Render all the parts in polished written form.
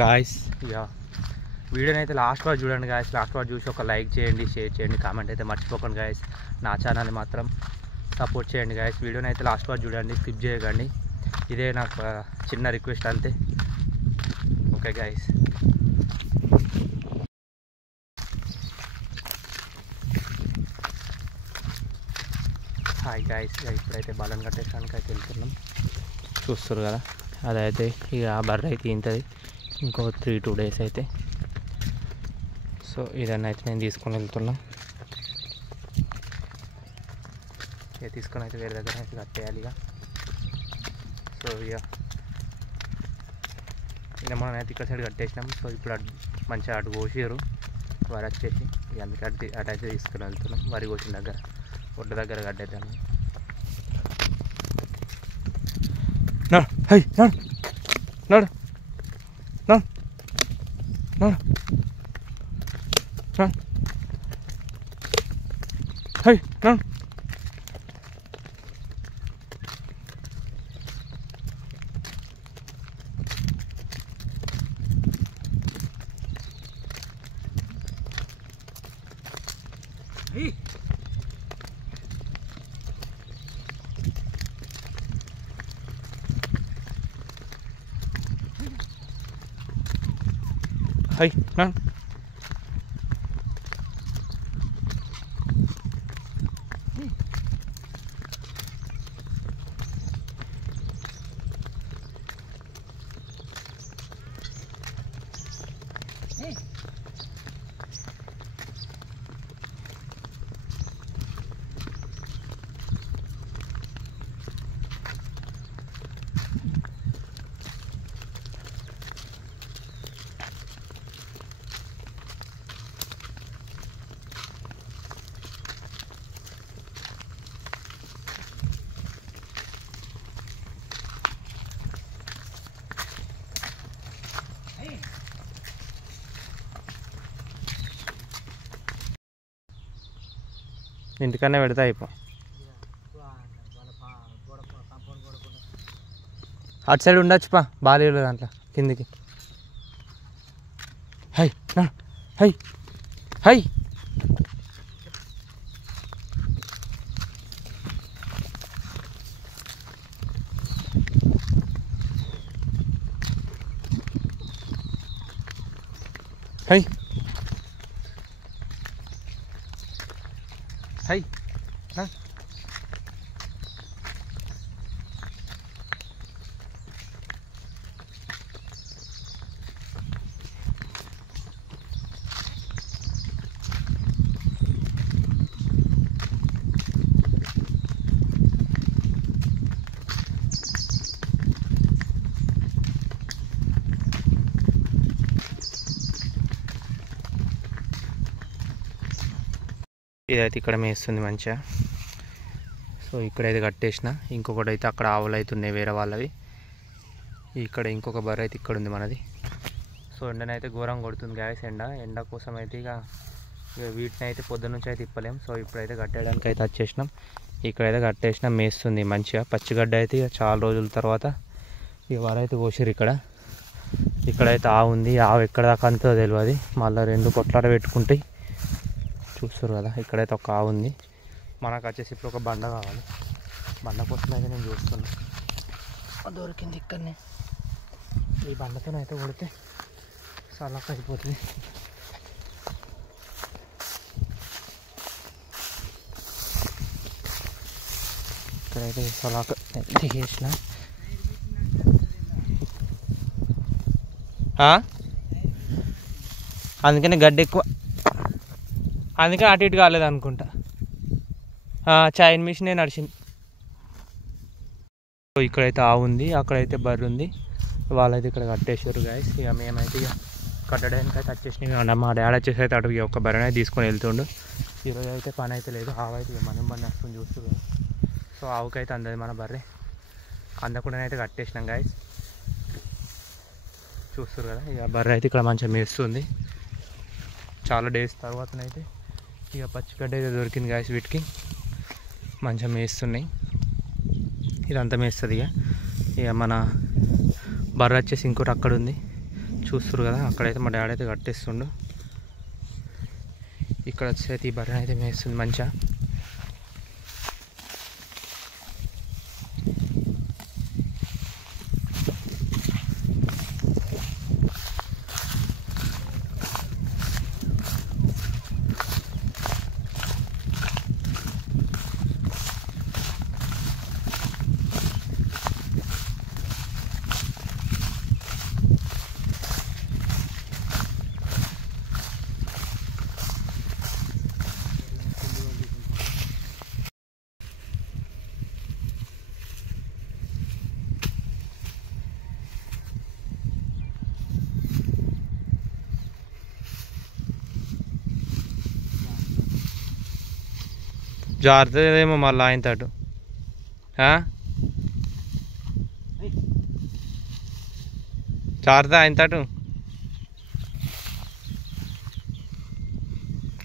Guys yeah వీడియోని అయితే last వరకు చూడండి గాయస్. లాస్ట్ వరకు చూసి ఒక లైక్ చేయండి, షేర్ చేయండి, కామెంట్ అయితే మర్చిపోకండి గాయస్. నా ఛానల్ని మాత్రం సపోర్ట్ చేయండి గాయస్. వీడియోని అయితే లాస్ట్ వరకు చూడండి, స్కిప్ చేయకండి. ఇదే నాకు చిన్న రిక్వెస్ట్ అంతే. Okay guys. Hi guys. ఇప్పుడైతే బలం కట్టేయడానికి అయితే వెళ్తున్నాం. చూస్తారు కదా, అదైతే ఇక ఆ బర్రె అయితే ఇంతది ఇంకో 3-2 days అయితే. సో ఇదన్నీ అయితే నేను తీసుకొని వెళ్తున్నా. ఇక తీసుకొని అయితే వేరే దగ్గర అయితే కట్టేయాలి ఇక. సో ఇక మనం అయితే ఇక్కడ సైడ్ కట్టేసినాం. సో ఇప్పుడు మంచిగా అటు కోసారు వరి వచ్చేసి. ఇక అందుకే అటైతే తీసుకుని వెళ్తున్నాం. వరి కోసిన దగ్గర ఒడ్డు దగ్గర కట్టేద్దాం. హై నడు నడు నడు నడు హై నడు. హై నడు. ఇంటికన్నా పెడితే అయిపో. అటు సైడ్ ఉండొచ్చు పా, బాగాలేదు దాంట్లో కిందికి. High high high high high ఇదైతే ఇక్కడ మేస్తుంది మంచిగా. సో ఇక్కడైతే కట్టేసిన. ఇంకొకటి అయితే అక్కడ ఆవులు అయితే ఉన్నాయి వేరే వాళ్ళవి. ఇక్కడ ఇంకొక బర్రె అయితే ఇక్కడ ఉంది మనది. సో ఎండనైతే ఘోరంగా కొడుతుంది గ్యాస్. ఎండ కోసం అయితే ఇక వీటిని అయితే పొద్దున్న నుంచి అయితే తిప్పలేం. సో ఇప్పుడైతే కట్టేయడానికి అయితే వచ్చేసినాం. ఇక్కడైతే కట్టేసినాం, మేస్తుంది మంచిగా. పచ్చిగడ్డ అయితే ఇక చాలా రోజుల తర్వాత ఇక వారైతే కోసిరు. ఇక్కడైతే ఆవు ఉంది. ఆవు ఎక్కడ దాకా అంతో తెలియదు. మళ్ళీ 2 కొట్లాట పెట్టుకుంటాయి. చూస్తారు కదా, ఇక్కడైతే ఒక ఆవు ఉంది. మనకు వచ్చేసి ఇప్పుడు ఒక బండ కావాలి. బండ కోసం అయితే నేను చూస్తున్నా. దొరికింది ఇక్కడనే. ఈ బండతో అయితే కొడితే సలక్ అయిపోతుంది. ఇక్కడైతే సలాక తీసేసిన. అందుకని గడ్డి ఎక్కువ, అందుకని అటు ఇటు కాలేదు అనుకుంటా. చైన్ మిషనే నడిచింది. ఇక్కడైతే ఆవు ఉంది, అక్కడైతే బర్రె ఉంది. వాళ్ళైతే ఇక్కడ కట్టేసారు గాయస్. ఇక మేమైతే ఇక కట్టడానికి అయితే వచ్చేసినాయి. మా డాడీ వచ్చేసి అయితే అటు ఒక బర్రెనే తీసుకొని వెళ్తుండు. ఈరోజు అయితే పని అయితే లేదు. ఆవు అయితే మనం బండి నడుచుకుని చూస్తుంది. సో ఆవుకైతే అందది మన బర్రె. అందకుండానైతే కట్టేసినాం గాయస్. చూస్తారు కదా, ఇక బర్రె అయితే ఇక్కడ మంచిగా మేస్తుంది. చాలా డేస్ తర్వాతనైతే ఇక పచ్చిగడ్డ అయితే దొరికింది గాయస్. వీటికి మంచిగా మేస్తున్నాయి. ఇదంతా మేస్తుంది. ఇక మన బర్రె వచ్చేసి ఇంకోటి అక్కడ ఉంది. చూస్తారు కదా, అక్కడైతే మా డాడీ అయితే కట్టేస్తుండు. ఇక్కడ వచ్చేసి ఈ బర్రెని అయితే మేస్తుంది మంచిగా. జారుతుందేమో మళ్ళీ ఆయన తటు. జారుతా ఆయన తటు.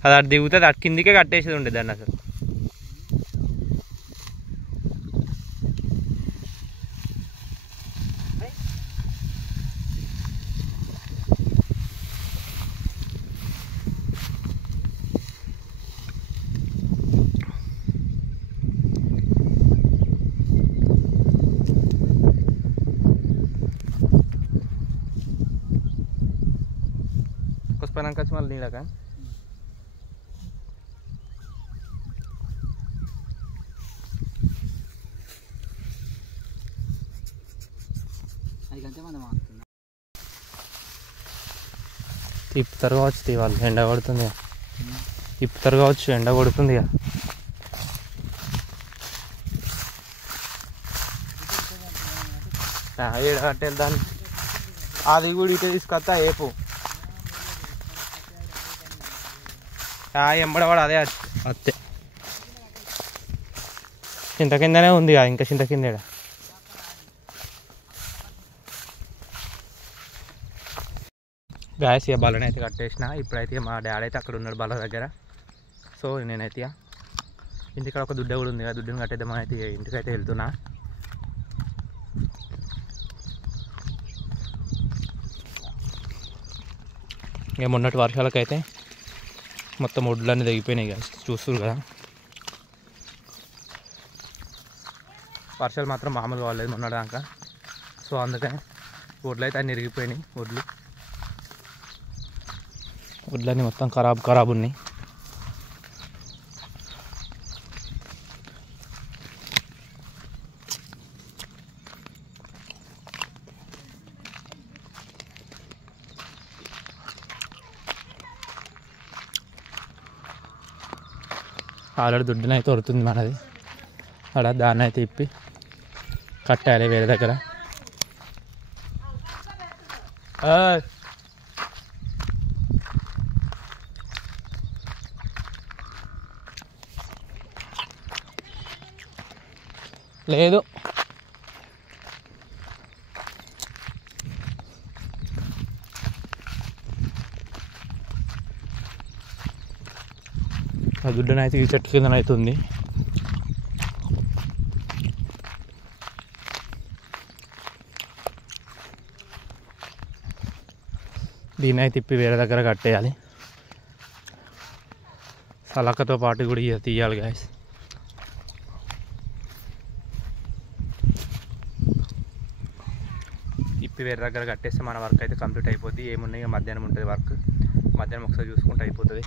అది అటు దిగుతుంది, అటు కిందికే కట్టేసేది ఉండేది దాన్ని అసలు. కొసుపోయినాక వచ్చి మళ్ళీ నీళ్ళక తిప్పుతారు కావచ్చు, తీవాలి ఎండ కొడుతుంది. తిప్పుతారు కావచ్చు, ఎండ కొడుతుంది. ఏడ కట్టేది దాన్ని, అది కూడా ఇటే తీసుకొస్తా ఏపు ఎంబడవాడు అదే అత్తే. చింత కిందనే ఉంది కదా, ఇంకా చింత కింద గాయస్. ఇక బలని అయితే కట్టేసిన. ఇప్పుడైతే మా డాడీ అయితే అక్కడ ఉన్నాడు బల దగ్గర. సో నేనైతే ఇంటికాడ ఒక దుడ్డ కూడా ఉంది కదా, దుడ్డుని కట్టేద్దామని అయితే ఇంటికైతే వెళ్తున్నా. ఇక మొన్నటి వర్షాలకైతే మొత్తం ఒడ్లన్నీ తెగిపోయినాయి కదా, చూస్తున్నారు కదా. వర్షాలు మాత్రం మామూలుగా కాలేదు మొన్నటిదాకా. సో అందుకని ఒడ్లు అయితే అన్నీ ఇరిగిపోయినాయి. ఒడ్లన్నీ మొత్తం ఖరాబ్ ఉన్నాయి. ఆల్రెడీ దుడ్డున అయితే వరుతుంది మనది. అలా దాన్ని అయితే ఇప్పి కట్టాలి వేరే దగ్గర. లేదు ఆ దుడ్డునైతే ఈ చెట్టు కింద అవుతుంది. దీన్ని అయితే తిప్పి వేరే దగ్గర కట్టేయాలి. సలకతో పాటు కూడా తీయాలి గాయస్. తిప్పి వేరే దగ్గర కట్టేస్తే మన వర్క్ అయితే కంప్లీట్ అయిపోద్ది. ఏమున్నాయి మధ్యాహ్నం ఉంటుంది వర్క్. మధ్యాహ్నం ఒకసారి చూసుకుంటే అయిపోతుంది.